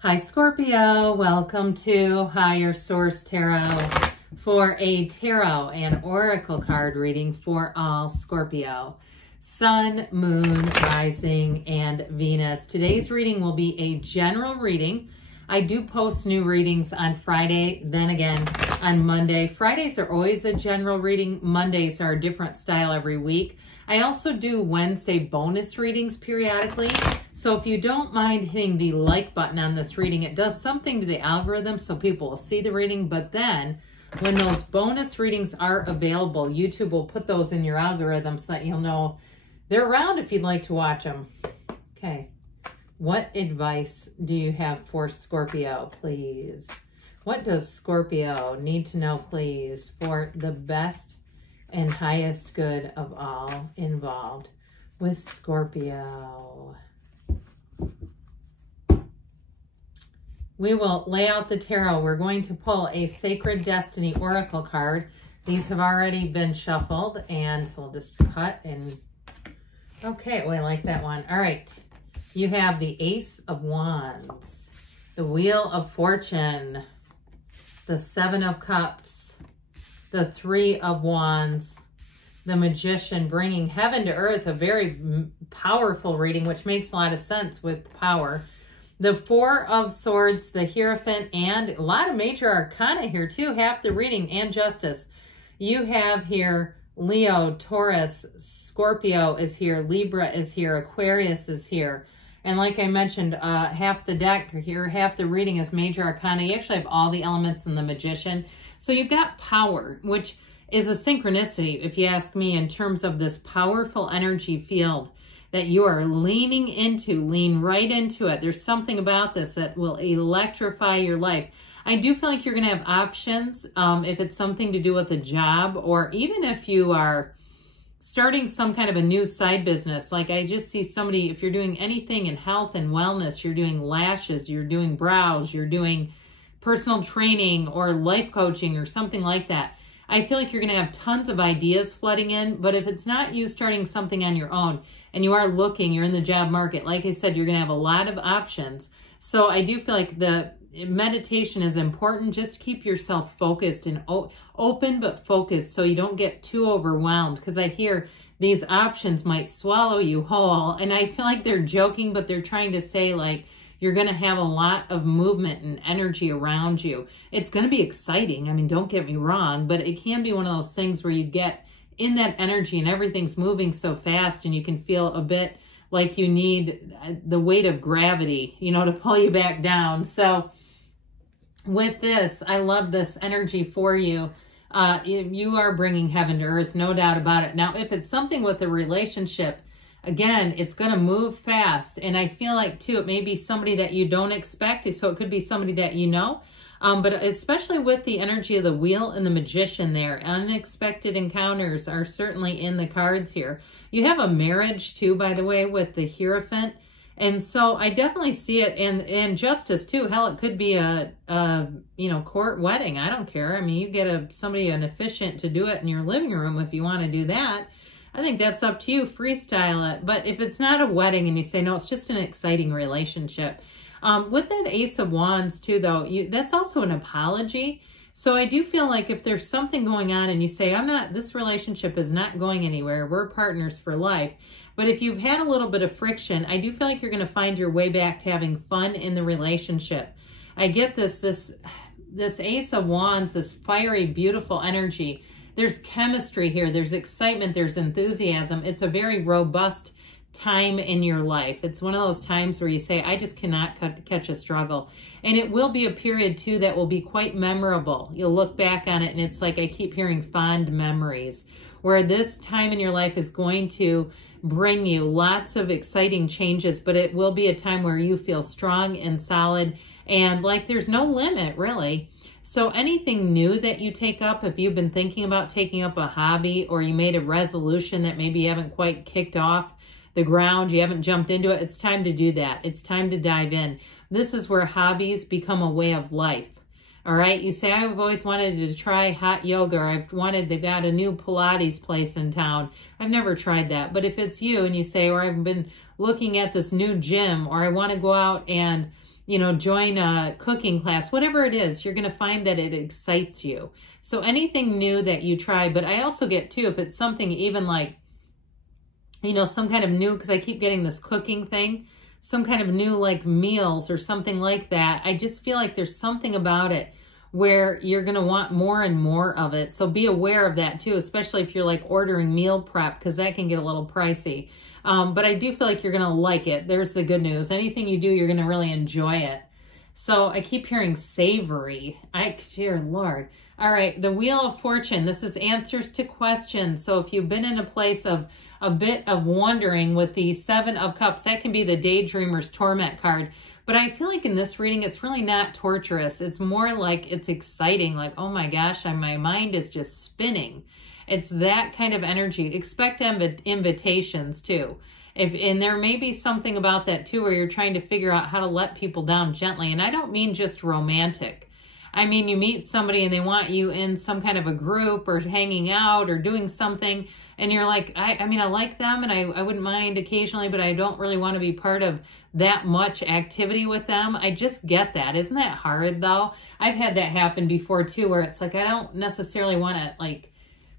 Hi Scorpio, welcome to Higher Source Tarot for a tarot and oracle card reading for all Scorpio. Sun, Moon, Rising, and Venus. Today's reading will be a general reading. I do post new readings on Friday, then again on Monday. Fridays are always a general reading. Mondays are a different style every week. I also do Wednesday bonus readings periodically. So if you don't mind hitting the like button on this reading, it does something to the algorithm so people will see the reading. But then when those bonus readings are available, YouTube will put those in your algorithm so that you'll know they're around if you'd like to watch them. Okay. What advice do you have for Scorpio, please? What does Scorpio need to know, please, for the best and highest good of all involved with Scorpio? We will lay out the tarot. We're going to pull a Sacred Destiny Oracle card. These have already been shuffled, and so we'll just cut and... Okay, oh, I like that one. All right. You have the Ace of Wands, the Wheel of Fortune, the Seven of Cups, the Three of Wands, the Magician, bringing heaven to earth, a very powerful reading, which makes a lot of sense with power. The Four of Swords, the Hierophant, and a lot of major arcana here too, half the reading, and Justice. You have here Leo, Taurus, Scorpio is here, Libra is here, Aquarius is here. And like I mentioned, half the deck here, half the reading is major arcana. You actually have all the elements in the Magician. So you've got power, which is a synchronicity, if you ask me, in terms of this powerful energy field that you are leaning into. Lean right into it. There's something about this that will electrify your life. I do feel like you're going to have options if it's something to do with a job, or even if you are starting some kind of a new side business. Like I just see somebody, if you're doing anything in health and wellness, you're doing lashes, you're doing brows, you're doing personal training or life coaching or something like that. I feel like you're going to have tons of ideas flooding in, but if it's not you starting something on your own and you are looking, you're in the job market, like I said, you're going to have a lot of options. So I do feel like the meditation is important. Just keep yourself focused and open but focused so you don't get too overwhelmed, because I hear these options might swallow you whole, and I feel like they're joking, but they're trying to say like you're going to have a lot of movement and energy around you. It's going to be exciting. I mean, don't get me wrong, but it can be one of those things where you get in that energy and everything's moving so fast and you can feel a bit like you need the weight of gravity, you know, to pull you back down. So with this, I love this energy for you. You are bringing heaven to earth, no doubt about it. Now, if it's something with a relationship, again, it's going to move fast. And I feel like, too, it may be somebody that you don't expect. So it could be somebody that you know. But especially with the energy of the Wheel and the Magician there, unexpected encounters are certainly in the cards here. You have a marriage, too, by the way, with the Hierophant. And so I definitely see it, and Justice too. Hell, it could be a court wedding. I don't care. I mean, you get an officiant to do it in your living room if you want to do that. I think that's up to you. Freestyle it. But if it's not a wedding and you say, no, it's just an exciting relationship. With that Ace of Wands too, though, that's also an apology. So I do feel like if there's something going on and you say, this relationship is not going anywhere, we're partners for life. But if you've had a little bit of friction, I do feel like you're going to find your way back to having fun in the relationship. I get this Ace of Wands, this fiery, beautiful energy. There's chemistry here. There's excitement. There's enthusiasm. It's a very robust time in your life. It's one of those times where you say, I just cannot catch a struggle. And it will be a period, too, that will be quite memorable. You'll look back on it, and it's like I keep hearing fond memories, where this time in your life is going to bring you lots of exciting changes, but it will be a time where you feel strong and solid and like there's no limit, really. So anything new that you take up, if you've been thinking about taking up a hobby, or you made a resolution that maybe you haven't quite kicked off the ground, you haven't jumped into it, it's time to do that. It's time to dive in. This is where hobbies become a way of life. All right, you say, I've always wanted to try hot yoga, or they've got a new Pilates place in town. I've never tried that. But if it's you and you say, or I've been looking at this new gym, or I want to go out and you know, join a cooking class, whatever it is, you're going to find that it excites you. So anything new that you try, but I also get too, if it's something even like, you know, some kind of new, because I keep getting this cooking thing, some kind of new like meals or something like that. I just feel like there's something about it where you're going to want more and more of it. So be aware of that too, especially if you're like ordering meal prep, because that can get a little pricey. But I do feel like you're going to like it. There's the good news. Anything you do, you're going to really enjoy it. So I keep hearing savory. Dear Lord. All right, the Wheel of Fortune. This is answers to questions. So if you've been in a place of a bit of wondering with the Seven of Cups, that can be the Daydreamer's Torment card. But I feel like in this reading, it's really not torturous. It's more like it's exciting. Like, oh my gosh, my mind is just spinning. It's that kind of energy. Expect invitations too. And there may be something about that too, where you're trying to figure out how to let people down gently. And I don't mean just romantic. I mean, you meet somebody and they want you in some kind of a group or hanging out or doing something. And you're like, I mean, I like them and I wouldn't mind occasionally, but I don't really want to be part of that much activity with them. I just get that. Isn't that hard though? I've had that happen before too, where it's like, I don't necessarily want to like,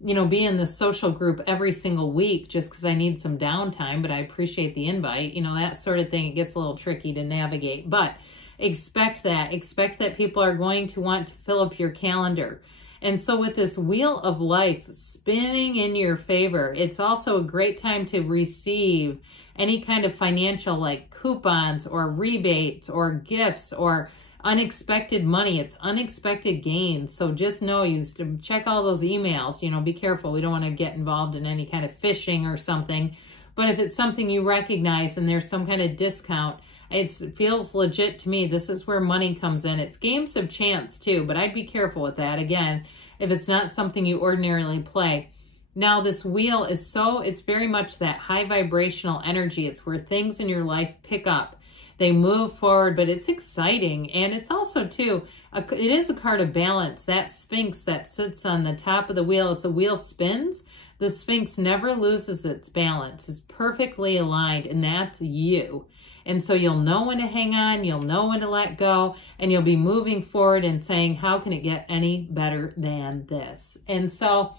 you know, be in the social group every single week just because I need some downtime, but I appreciate the invite, you know, that sort of thing. It gets a little tricky to navigate, but expect that. Expect that people are going to want to fill up your calendar. And so with this Wheel of Life spinning in your favor, it's also a great time to receive any kind of financial like coupons or rebates or gifts or unexpected money. It's unexpected gains. So just know you check all those emails, you know, be careful. We don't want to get involved in any kind of phishing or something. But if it's something you recognize and there's some kind of discount, it feels legit to me. This is where money comes in. It's games of chance too, but I'd be careful with that. Again, if it's not something you ordinarily play. Now this wheel is it's very much that high vibrational energy. It's where things in your life pick up. They move forward, but it's exciting. And it's also too, it is a card of balance. That Sphinx that sits on the top of the wheel, as the wheel spins, the Sphinx never loses its balance. It's perfectly aligned, and that's you. And so you'll know when to hang on, you'll know when to let go, and you'll be moving forward and saying, how can it get any better than this? And so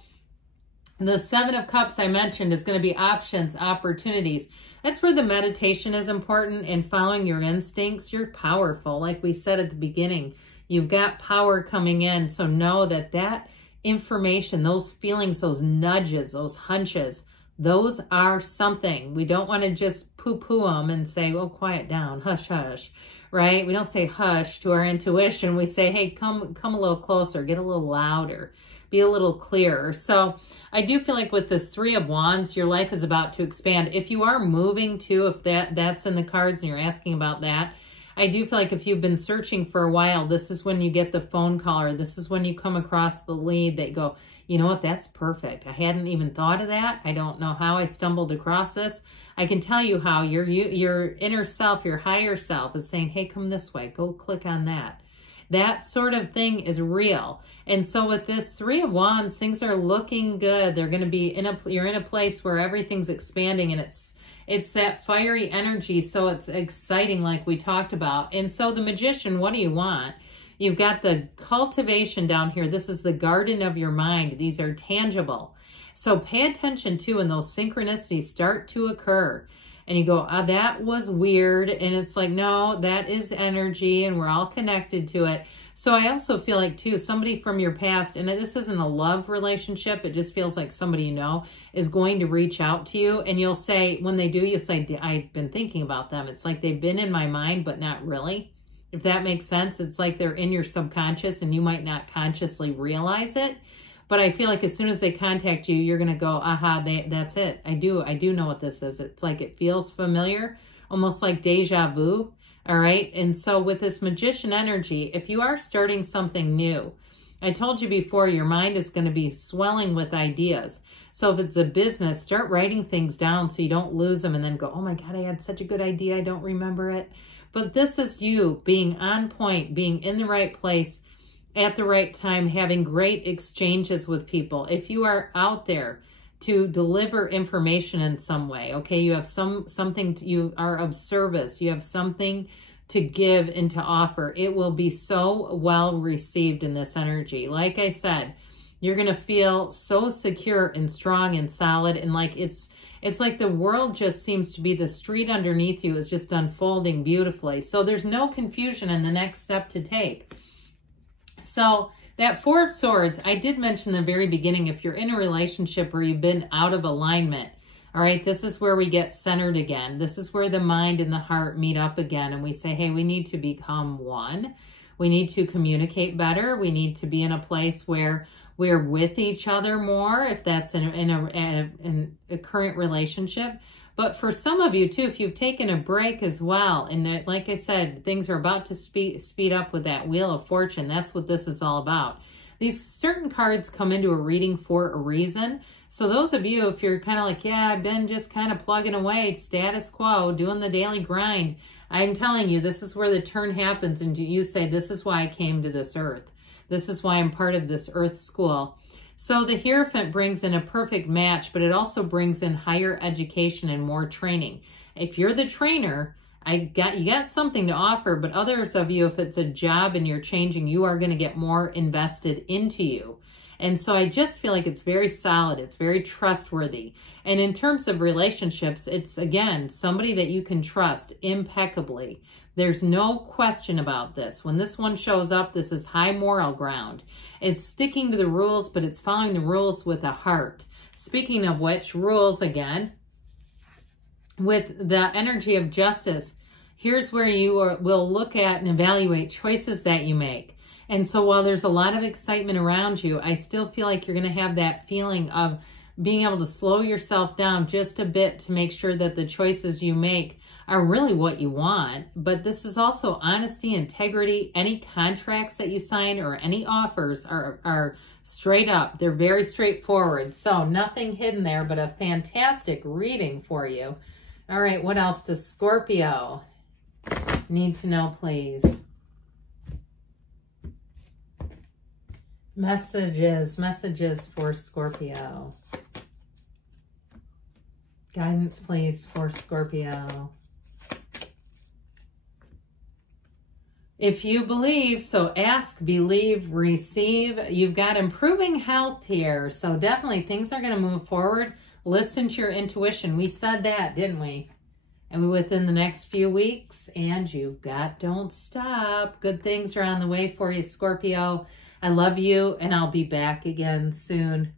the Seven of Cups I mentioned is going to be options, opportunities. That's where the meditation is important and following your instincts. You're powerful. Like we said at the beginning, you've got power coming in. So know that that information, those feelings, those nudges, those hunches, those are something. We don't want to just poo-poo them and say, oh, quiet down, hush, hush, right? We don't say hush to our intuition. We say, hey, come a little closer, get a little louder, be a little clearer. So I do feel like with this Three of Wands, your life is about to expand. If you are moving too, if that's in the cards and you're asking about that, I do feel like if you've been searching for a while, this is when you get the phone call, or this is when you come across the lead that go, you know what, that's perfect. I hadn't even thought of that. I don't know how I stumbled across this. I can tell you how your inner self, your higher self is saying, hey, come this way, go click on that. That sort of thing is real. And so with this Three of Wands, things are looking good. They're going to be you're in a place where everything's expanding, and it's that fiery energy. So it's exciting, like we talked about. And so the Magician, what do you want? You've got the cultivation down here. This is the garden of your mind. These are tangible. So pay attention to when those synchronicities start to occur. And you go, oh, that was weird. And it's like, no, that is energy and we're all connected to it. So I also feel like too, somebody from your past, and this isn't a love relationship, it just feels like somebody you know is going to reach out to you. And you'll say, when they do, you'll say, I've been thinking about them. It's like they've been in my mind, but not really. If that makes sense, it's like they're in your subconscious and you might not consciously realize it. But I feel like as soon as they contact you, you're going to go, aha, that's it. I do know what this is. It's like it feels familiar, almost like deja vu. All right. And so with this Magician energy, if you are starting something new, I told you before, your mind is going to be swelling with ideas. So if it's a business, start writing things down so you don't lose them and then go, oh my God, I had such a good idea, I don't remember it. But this is you being on point, being in the right place at the right time, having great exchanges with people. If you are out there to deliver information in some way, okay, you have something, you are of service, you have something to give and to offer. It will be so well received in this energy. Like I said, you're going to feel so secure and strong and solid, and like it's like the world just seems to be, the street underneath you is just unfolding beautifully. So there's no confusion in the next step to take. So that Four of Swords, I did mention in the very beginning, if you're in a relationship where you've been out of alignment, all right, this is where we get centered again. This is where the mind and the heart meet up again, and we say, hey, we need to become one. We need to communicate better. We need to be in a place where we're with each other more, if that's in a current relationship. But for some of you too, if you've taken a break as well, and like I said, things are about to speed up with that Wheel of Fortune. That's what this is all about. These certain cards come into a reading for a reason. So those of you, if you're kind of like, yeah, I've been just kind of plugging away, status quo, doing the daily grind, I'm telling you, this is where the turn happens, and you say, this is why I came to this earth. This is why I'm part of this earth school. So the Hierophant brings in a perfect match, but it also brings in higher education and more training. If you're the trainer, you got something to offer, but others of you, if it's a job and you're changing, you are going to get more invested into you. And so I just feel like it's very solid. It's very trustworthy. And in terms of relationships, it's, again, somebody that you can trust impeccably. There's no question about this. When this one shows up, this is high moral ground. It's sticking to the rules, but it's following the rules with a heart. Speaking of which, rules again, with the energy of justice, here's where you will look at and evaluate choices that you make. And so while there's a lot of excitement around you, I still feel like you're going to have that feeling of being able to slow yourself down just a bit to make sure that the choices you make are really what you want. But this is also honesty, integrity. Any contracts that you sign or any offers are straight up. They're very straightforward. So nothing hidden there, but a fantastic reading for you. All right, what else does Scorpio need to know, please? Messages for Scorpio. Guidance, please, for Scorpio. If you believe, so ask, believe, receive. You've got improving health here. So definitely things are going to move forward. Listen to your intuition. We said that, didn't we? And within the next few weeks, and you've got, don't stop. Good things are on the way for you, Scorpio. I love you, and I'll be back again soon.